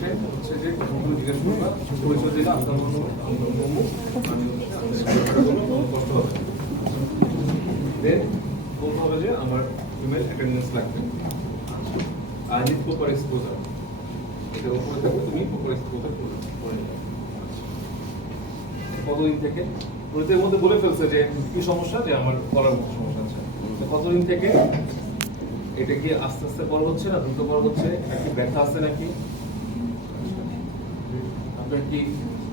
এসে হচ্ছে যে প্রথমে জিজ্ঞেস করবা পরিচয় দিলে আপনার কষ্ট হবে। দেন বলতে হবে যে আমার ইমেল অ্যাটেন্ডেন্স লাগবে। আই নিড প্রপার এক্সপোজার, এটার উপরে থাকবে তুমি প্রপার এক্সপোজার করে নেবে। কতদিন থেকে ওদের মধ্যে বলে ফেলছে যে কি সমস্যা, যে আমার করার মতো সমস্যা আছে। কতদিন থেকে এটা কি আস্তে আস্তে বড় হচ্ছে না দ্রুত বড় হচ্ছে, নাকি ব্যথা আছে, নাকি আপনার কি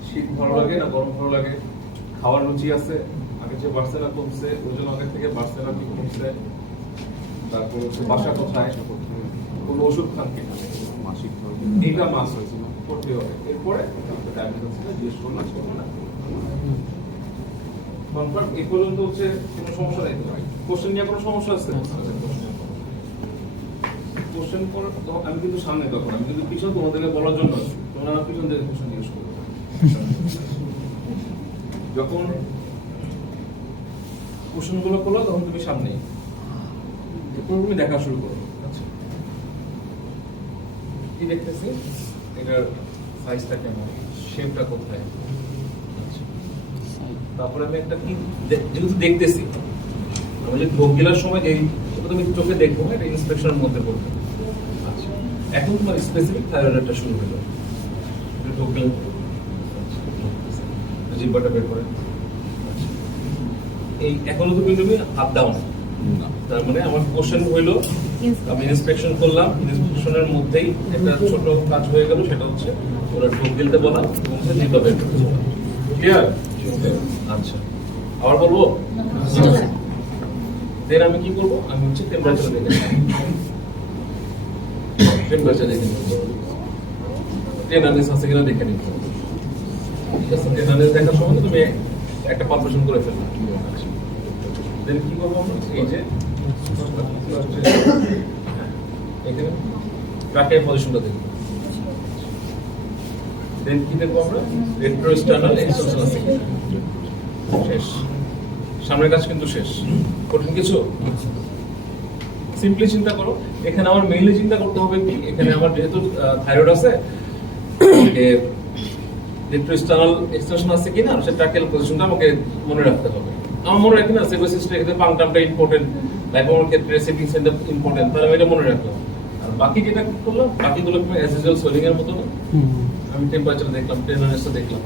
শীত ভালো লাগে না গরম ভালো লাগে, খাওয়ার রুচি আছে, আগে যে বাড়ছে না কমছে, ওজন আগের থেকে বাড়ছে না কি কমছে, তারপর হচ্ছে বাসা কোথায়, কোনো ওষুধ খান কিনা, মাসিক এইটা মাস হয়েছিল করতে হবে। এরপরে ডায়াবেটিস জিজ্ঞেস করলাম না কনফার্ম এই পর্যন্ত হচ্ছে কোনো সমস্যা নাই। তোমার কোশ্চেন নিয়ে কোনো সমস্যা আছে? কোশ্চেন করে আমি কিন্তু সামনে, তখন আমি কিন্তু পিছন তোমাদেরকে বলার জন্য তোমরা আমার পিছন থেকে কোশ্চেন জিজ্ঞেস করো। যখন কোশ্চেন গুলো করলো তখন তুমি সামনে, এরপর তুমি দেখা শুরু করো। আচ্ছা কি দেখতেছি, এটার সাইজটা কেমন, শেপটা কোথায়, তারপরে আমি একটা কি যেহেতু দেখতেছি, আমি যদি ঢোক গেলার সময় এই তুমি চোখে দেখবো, এটা ইন্সপেকশনের মধ্যে পড়বে। আচ্ছা এখন তোমার স্পেসিফিক থাইরয়েডটা শুরু হলো, ঢোক গেলে জিহ্বাটা বের করে। এই এখনো তুমি হাত দাও না, তার মানে আমার কোশ্চেন হইলো আমি ইন্সপেকশন করলাম, ইন্সপেকশনের মধ্যেই একটা ছোট কাজ হয়ে গেল, সেটা হচ্ছে ওরা ঢোক গিলতে বলা এবং জিহ্বা বের করতে বলা। ক্লিয়ার? আচ্ছা আবার বলবো? দেন আমি কি করবো, আমি হচ্ছে টেম্পারেচার দেখে নেব, টেম্পারেচার দেখে নেব, টেনারেস আছে কিনা দেখে নিব। ঠিক আছে, টেনারেস দেখার সময় তুমি একটা পালপেশন করে ফেলবে। দেন কি করবো আমরা, এই যে এখানে ট্রাকের পজিশনটা দেখব। দেন কি দেখবো আমরা, রেট্রোস্টার্নাল এক্সটেনশন আছে কিনা। শেষ, সামনের কাজ কিন্তু শেষ। কঠিন কিছু? সিম্পলি চিন্তা করো, এখানে আমার মেইনলি চিন্তা করতে হবে কি, এখানে আমার যেহেতু থাইরয়েড আছে, রেট্রোস্টার্নাল এক্সটেনশন আছে কিনা, সে ট্রাকেল পজিশনটা আমাকে মনে রাখতে হবে। আমার মনে রাখি না সেভোসিসটা এখানে পাংটামটা ইম্পর্টেন্ট, লাইপোমার ক্ষেত্রে সেপিং সেন্টার ইম্পর্টেন্ট, তাহলে আমি এটা মনে রাখলাম। আর বাকি যেটা করলাম, বাকিগুলো অ্যাজ ইউজুয়াল সোলিং এর মতো না, আমি টেম্পারেচার দেখলাম, টেনারেসটা দেখলাম,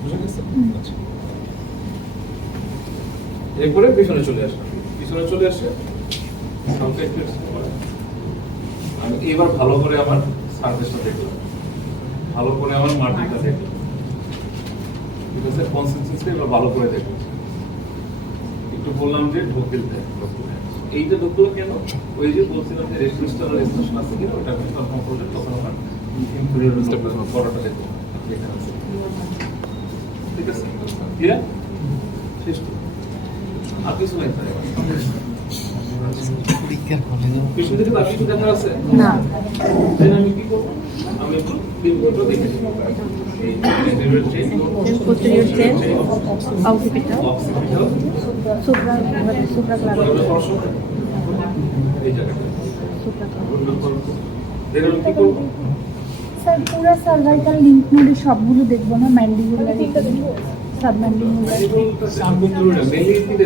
বুঝে গেছে? আচ্ছা এরপরে পিছনে চলে আসলাম, পিছনে চলে আসে আমি এবার ভালো করে আমার সারফেসটা দেখলাম, ভালো করে আমার মাটিটা দেখলাম, ঠিক আছে? কনসিস্টেন্সি এবার ভালো করে দেখলাম। একটু বললাম যে ঢোক গিলতে, এইটা ঢোকগুলো কেন, ওই যে বলছিলাম যে রেস্টুরেন্টাল এক্সটেনশন আছে কিনা ওটা আমি কনফার্ম করলে তখন আমার বড়টা দেখলাম এখানে আছে। ঠিক আছে, ক্লিয়ার? শেষ করুন, আর কিছু নাই। পিছন থেকে তার কিছু দেখা আছে না, আমি কি করবো, আমি একটু দেখে স্যার পুরো সার্ভাইকাল লিম্ফ নোড সবগুলো দেখবো না, ম্যান্ডিবুলার সাবম্যান্ডিবুলার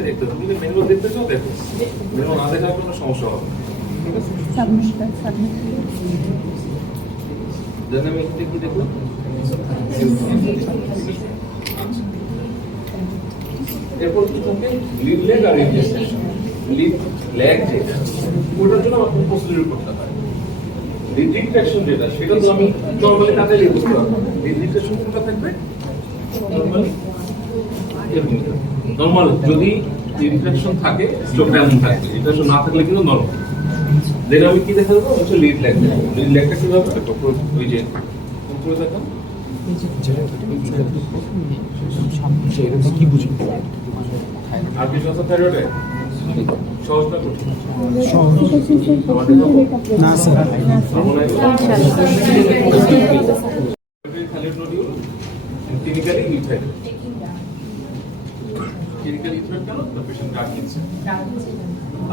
দেখতে হবে। মেনুগুলো দেখতে চাও দেখো, মেনু না দেখার কোনো সমস্যা হবে না। ঠিক আছে, সাবমিটার দেন আমি একটু কি দেখলাম, এরপর কি থাকে লিড লেগ আর ইনজেকশন। লিড লেগ যেটা, ওটার জন্য আমার প্রসিডিউর করতে হয়। লিড রিট্রাকশন যেটা, সেটা তো আমি নরমালি কাটে লিয়ে করতে পারবো। লিড রিট্রাকশন কোনটা থাকবে, নরমালি নরমাল যদি রিট্রাকশন থাকে স্ট্রোকটা এমন থাকবে, রিট্রাকশন না থাকলে কিন্তু নরমাল। দেন আমি কি দেখা দেবো হচ্ছে লিড লেগ। লিড লেগটা কিভাবে, ওই যে উপরে দেখো কি বুঝি আর কিছু আছে থাইরয়েডে সহজ না কঠিন? না sir thyroid nodule clinically ইউথাইড, clinically ইউথাইড কেন, দ্য পেশেন্ট গাট কিনছে।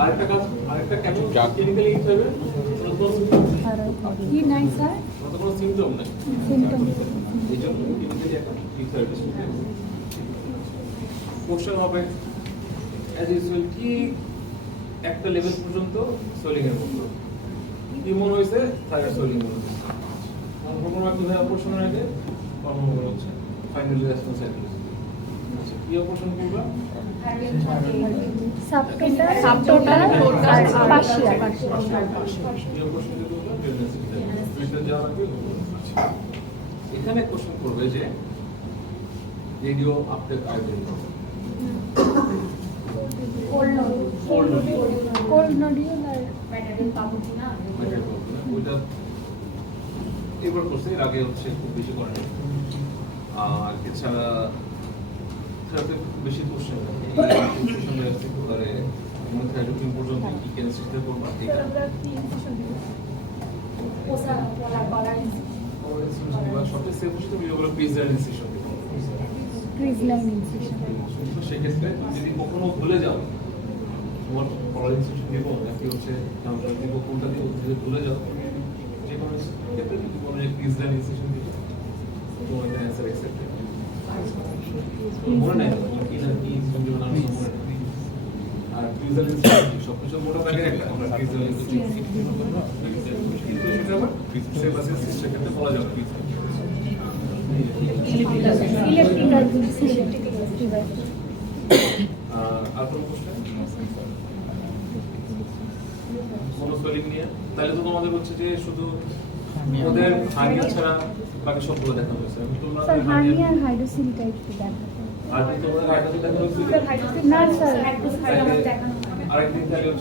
আরেকটা কাজ, আরেকটা কেন ক্লিনিক্যালি ইউথাইড, থাইরয়েড কি নাই স্যার আমার তো কোনো সিমটম নাই সিমটম এই জন্য ইমিডিয়েটলি একটা ফিজিওথেরাপিস্ট কোশ্চেন হবে অ্যাজ ইউজুয়াল কি একটা লেভেল পর্যন্ত সোলিং এর মতো কি মনে হয়েছে থাইরয়েড সোলিং মনে হচ্ছে কোনো একটা অপারেশনের আগে কর্মগুলো হচ্ছে ফাইনাল রেসপন্সিবিলিটি আচ্ছা কি অপারেশন করবা সাবটোটাল আর পার্শিয়াল কি অপারেশন করবা প্রেগন্যান্সি ট্রিটমেন্ট দেওয়া লাগবে এখানে কোশ্চেন করবে যে রেডিও আপটেক আইডেন্টি কোল্ড নোডিউল আর ওইটা এবার করছে এর আগে হচ্ছে খুব বেশি করে নাই। আর এছাড়া থেরাপি খুব বেশি কোশ্চেন করে ইমিউনোথেরাপি পর্যন্ত কি কেমিস্ট্রিতে করবা এটা সবচেয়ে সেফ হচ্ছে তুমি ওগুলো পিজার ইনসিশন ক্রিজ লাইন ইনসিশন তো সেক্ষেত্রে যদি কখনো ভুলে যাও তোমার কলার ইনসিশন দিব নাকি হচ্ছে কাউন্টার দিব কোনটা দিব যদি ভুলে যাও যে কোনো ক্ষেত্রে যদি কোনো ক্রিজ লাইন ইনসিশন দিব তোমার এটা অ্যান্সার অ্যাকসেপ্টেড মনে নাই কি না কি সঙ্গে বানানো মনে নেই আর ক্রিজ লাইন ইনসিশন সবকিছু মোটা থাকে একটা আমরা ক্রিজ লাইন ইনসিশন কিন্তু সেটা আবার সেবাসিস সিস্টেম ক্ষেত্রে বলা যাবে ইলেকট্রিক্যাল ডিভাইস আর কোনো কোশ্চেন কোনো সোলিং নিয়ে তাহলে তো তোমাদের হচ্ছে যে শুধু ওদের হার্নিয়া ছাড়া বাকি সবগুলো দেখা হয়েছে আমি তোমরা স্যার হার্নিয়া আর হাইড্রোসিলটা একটু দেখা আর তোমাদের হার্নিয়া দেখা হয়েছে না স্যার আরেকদিন তাহলে হচ্ছে